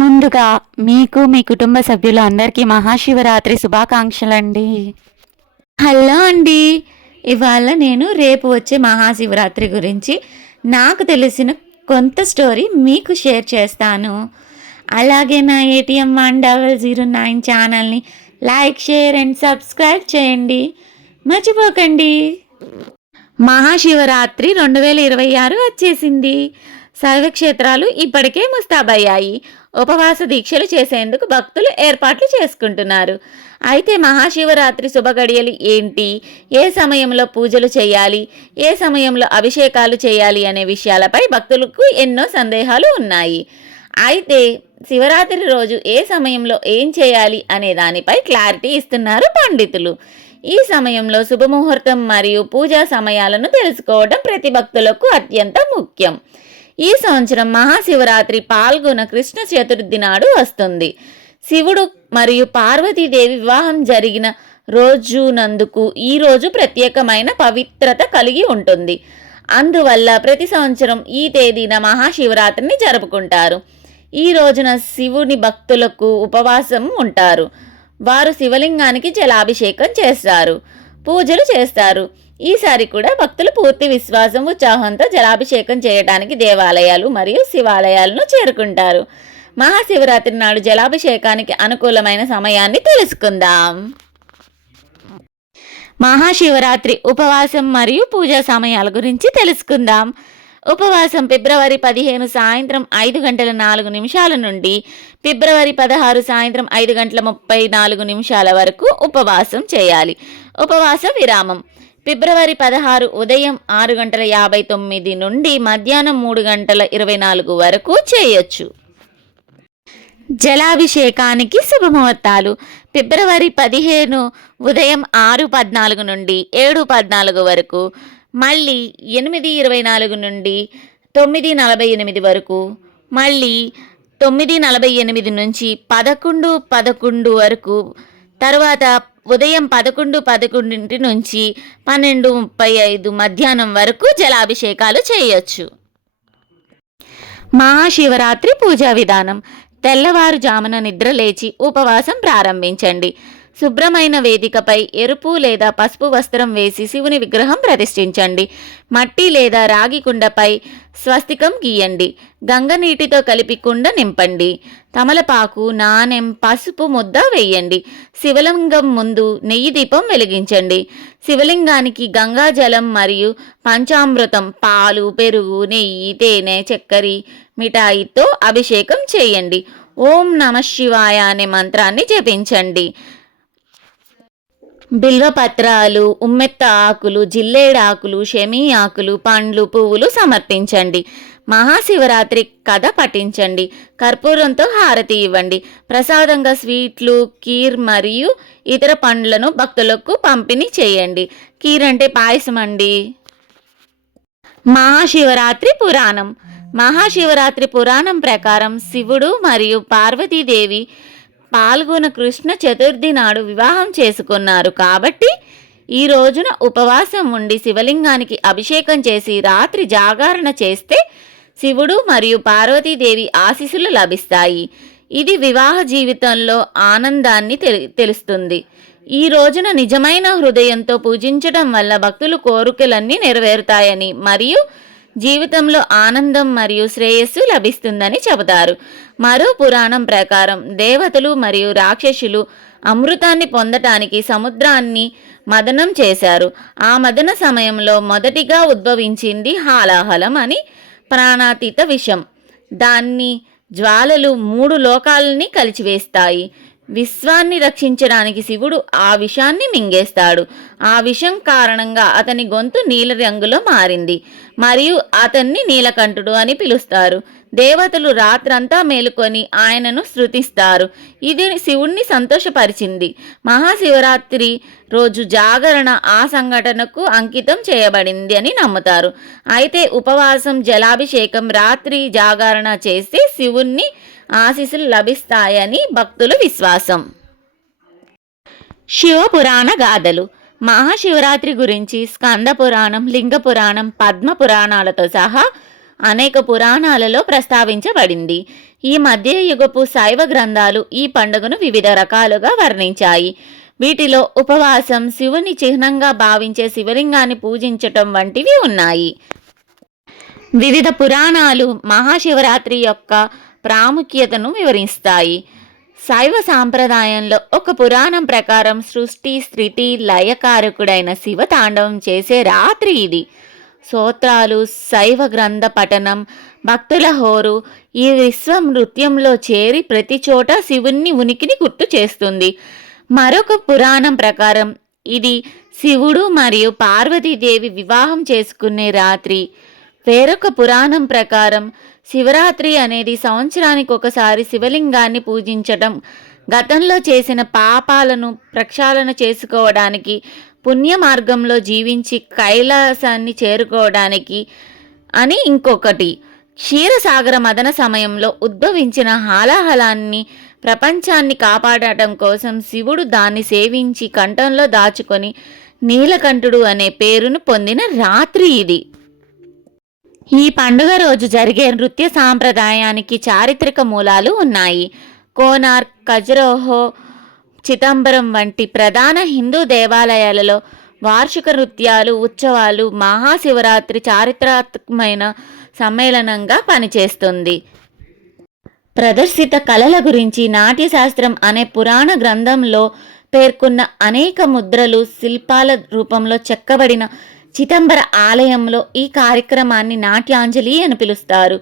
ముందుగా మీకు మీ కుటుంబ సభ్యులు అందరికీ మహాశివరాత్రి శుభాకాంక్షలండి. హలో అండి. ఇవాళ నేను రేపు వచ్చే మహాశివరాత్రి గురించి నాకు తెలిసిన కొంత స్టోరీ మీకు షేర్ చేస్తాను. అలాగే నా ATM1009 ఛానల్ని లైక్, షేర్ అండ్ సబ్స్క్రైబ్ చేయండి, మర్చిపోకండి. మహాశివరాత్రి 2026 వచ్చేసింది. శైవక్షేత్రాలు ఇప్పటికే ముస్తాబయ్యాయి. ఉపవాస దీక్షలు చేసేందుకు భక్తులు ఏర్పాట్లు చేసుకుంటున్నారు. అయితే మహాశివరాత్రి శుభగడియలు ఏంటి, ఏ సమయంలో పూజలు చేయాలి, ఏ సమయంలో అభిషేకాలు చేయాలి అనే విషయాలపై భక్తులకు ఎన్నో సందేహాలు ఉన్నాయి. అయితే శివరాత్రి రోజు ఏ సమయంలో ఏం చేయాలి అనే దానిపై క్లారిటీ ఇస్తున్నారు పండితులు. ఈ సమయంలో శుభముహూర్తం మరియు పూజా సమయాలను తెలుసుకోవడం ప్రతి భక్తులకు అత్యంత ముఖ్యం. ఈ సంవత్సరం మహాశివరాత్రి పాల్గొన కృష్ణ చతుర్థి నాడు వస్తుంది. శివుడు మరియు పార్వతీదేవి వివాహం జరిగిన రోజునందుకు ఈ రోజు ప్రత్యేకమైన పవిత్రత కలిగి ఉంటుంది. అందువల్ల ప్రతి సంవత్సరం ఈ తేదీన మహాశివరాత్రిని జరుపుకుంటారు. ఈ రోజున శివుని భక్తులకు ఉపవాసం ఉంటారు. వారు శివలింగానికి జలాభిషేకం చేస్తారు, పూజలు చేస్తారు. ఈసారి కూడా భక్తులు పూర్తి విశ్వాసం, ఉత్సాహంతో జలాభిషేకం చేయడానికి దేవాలయాలు మరియు శివాలయాలను చేరుకుంటారు. మహాశివరాత్రి నాడు జలాభిషేకానికి అనుకూలమైన సమయాన్ని తెలుసుకుందాం. మహాశివరాత్రి ఉపవాసం మరియు పూజా సమయాల గురించి తెలుసుకుందాం. ఉపవాసం ఫిబ్రవరి 15 సాయంత్రం 5:04 నుండి ఫిబ్రవరి 16 సాయంత్రం 5:34 వరకు ఉపవాసం చేయాలి. ఉపవాస విరామం ఫిబ్రవరి 16 ఉదయం 6:59 నుండి మధ్యాహ్నం 3:24 వరకు చేయొచ్చు. జలాభిషేకానికి శుభముహూర్తాలు ఫిబ్రవరి 15 ఉదయం 6:14 నుండి 7:14 వరకు, మళ్ళీ 8:24 నుండి 9:48 వరకు, మళ్ళీ 9:48 నుంచి 11:11 వరకు, తర్వాత ఉదయం 11:11 నుంచి 12:35 మధ్యాహ్నం వరకు జలాభిషేకాలు చేయొచ్చు. మహాశివరాత్రి పూజా విధానం తెల్లవారుజామున నిద్ర లేచి ఉపవాసం ప్రారంభించండి. శుభ్రమైన వేదికపై ఎరుపు లేదా పసుపు వస్త్రం వేసి శివుని విగ్రహం ప్రతిష్ఠించండి. మట్టి లేదా రాగి కుండపై స్వస్తికం గీయండి. గంగ నీటితో కలిపి కుండ నింపండి. తమలపాకు, నాణెం, పసుపు ముద్ద వేయండి. శివలింగం ముందు నెయ్యి దీపం వెలిగించండి. శివలింగానికి గంగాజలం మరియు పంచామృతం, పాలు, పెరుగు, నెయ్యి, తేనె, చక్కెర, మిఠాయితో అభిషేకం చేయండి. ఓం నమః శివాయ అనే మంత్రాన్ని జపించండి. బిల్వపత్రాలు, ఉమ్మెత్త ఆకులు, జిల్లేడాకులు, షమీ ఆకులు, పండ్లు, పువ్వులు సమర్పించండి. మహాశివరాత్రి కథ పఠించండి. కర్పూరంతో హారతి ఇవ్వండి. ప్రసాదంగా స్వీట్లు, కీర్ మరియు ఇతర పండ్లను భక్తులకు పంపిణీ చేయండి. కీర్ అంటే పాయసం అండి. మహాశివరాత్రి పురాణం. మహాశివరాత్రి పురాణం ప్రకారం శివుడు మరియు పార్వతీదేవి పాల్గొన కృష్ణ చతుర్థి నాడు వివాహం చేసుకున్నారు. కాబట్టి ఈ రోజున ఉపవాసం ఉండి శివలింగానికి అభిషేకం చేసి రాత్రి జాగరణ చేస్తే శివుడు మరియు పార్వతీదేవి ఆశీస్సులు లభిస్తాయి. ఇది వివాహ జీవితంలో ఆనందాన్ని తెలుస్తుంది. ఈ రోజున నిజమైన హృదయంతో పూజించడం వల్ల భక్తులు కోరికలన్నీ నెరవేరుతాయని మరియు జీవితంలో ఆనందం మరియు శ్రేయస్సు లభిస్తుందని చెబుతారు. మరో పురాణం ప్రకారం దేవతలు మరియు రాక్షసులు అమృతాన్ని పొందటానికి సముద్రాన్ని మదనం చేశారు. ఆ మదన సమయంలో మొదటిగా ఉద్భవించింది హాలాహలం అని ప్రాణాతీత విషం. దాన్ని జ్వాలలు 3 లోకాలని కలిచివేస్తాయి. విశ్వాన్ని రక్షించడానికి శివుడు ఆ విషాన్ని మింగేస్తాడు. ఆ విషం కారణంగా అతని గొంతు నీల రంగులో మారింది మరియు అతన్ని నీలకంఠుడు అని పిలుస్తారు. దేవతలు రాత్రంతా మేలుకొని ఆయనను స్తుతిస్తారు. ఇది శివుణ్ణి సంతోషపరిచింది. మహాశివరాత్రి రోజు జాగరణ ఆ సంఘటనకు అంకితం చేయబడింది అని నమ్ముతారు. అయితే ఉపవాసం, జలాభిషేకం, రాత్రి జాగరణ చేస్తే శివుణ్ణి ఆశీస్సులు లభిస్తాయని భక్తుల విశ్వాసం. శివపురాణ గాథలు. మహాశివరాత్రి గురించి స్కంద పురాణం, లింగ పురాణం, పద్మ పురాణాలతో సహా అనేక పురాణాలలో ప్రస్తావించబడింది. ఈ మధ్యయుగపు శైవ గ్రంథాలు ఈ పండుగను వివిధ రకాలుగా వర్ణించాయి. వీటిలో ఉపవాసం, శివుని చిహ్నంగా భావించే శివలింగాన్ని పూజించటం వంటివి ఉన్నాయి. వివిధ పురాణాలు మహాశివరాత్రి యొక్క ప్రాముఖ్యతను వివరిస్తాయి. శైవ సాంప్రదాయంలో ఒక పురాణం ప్రకారం సృష్టి, స్థితి, లయకారకుడైన శివ తాండవం చేసే రాత్రి ఇది. స్తోత్రాలు, శైవ గ్రంథ పఠనం, భక్తుల హోరు ఈ విశ్వ నృత్యంలో చేరి ప్రతి చోట శివుని ఉనికిని గుర్తు చేస్తుంది. మరొక పురాణం ప్రకారం ఇది శివుడు మరియు పార్వతీదేవి వివాహం చేసుకునే రాత్రి. వేరొక పురాణం ప్రకారం శివరాత్రి అనేది సంవత్సరానికి ఒకసారి శివలింగాన్ని పూజించటం, గతంలో చేసిన పాపాలను ప్రక్షాళన చేసుకోవడానికి, పుణ్య మార్గంలో జీవించి కైలాసాన్ని చేరుకోవడానికి అని ఇంకొకటి. క్షీరసాగర మదన సమయంలో ఉద్భవించిన హాలాహలాన్ని ప్రపంచాన్ని కాపాడటం కోసం శివుడు దాన్ని సేవించి కంఠంలో దాచుకొని నీలకంఠుడు అనే పేరును పొందిన రాత్రి ఇది. ఈ పండుగ రోజు జరిగే నృత్య సాంప్రదాయానికి చారిత్రక మూలాలు ఉన్నాయి. కోనార్క్, ఖజురహో, చిదంబరం వంటి ప్రధాన హిందూ దేవాలయాలలో వార్షిక నృత్యాలు, ఉత్సవాలు మహాశివరాత్రి చారిత్రాత్మకమైన సమ్మేళనంగా పనిచేస్తుంది. ప్రదర్శిత కళల గురించి నాట్యశాస్త్రం అనే పురాణ గ్రంథంలో పేర్కొన్న అనేక ముద్రలు, శిల్పాల రూపంలో చెక్కబడిన చిదంబర ఆలయంలో ఈ కార్యక్రమాన్ని నాట్యాంజలి అని పిలుస్తారు.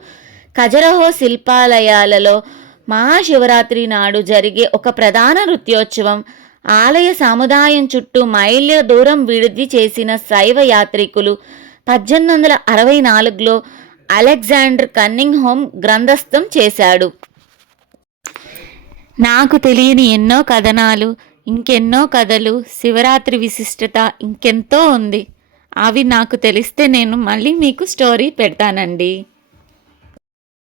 ఖజురహో శిల్పాలయాలలో మహాశివరాత్రి నాడు జరిగే ఒక ప్రధాన నృత్యోత్సవం. ఆలయ సముదాయం చుట్టూ మైళ్ళ దూరం విడిది చేసిన శైవ యాత్రికులు 1864లో అలెగ్జాండర్ కన్నింగ్హామ్ గ్రంథస్థం చేశాడు. నాకు తెలియని ఎన్నో కథనాలు, ఇంకెన్నో కథలు, శివరాత్రి విశిష్టత ఇంకెంతో ఉంది. అవి నాకు తెలిస్తే నేను మళ్ళీ మీకు స్టోరీ పెడతానండి.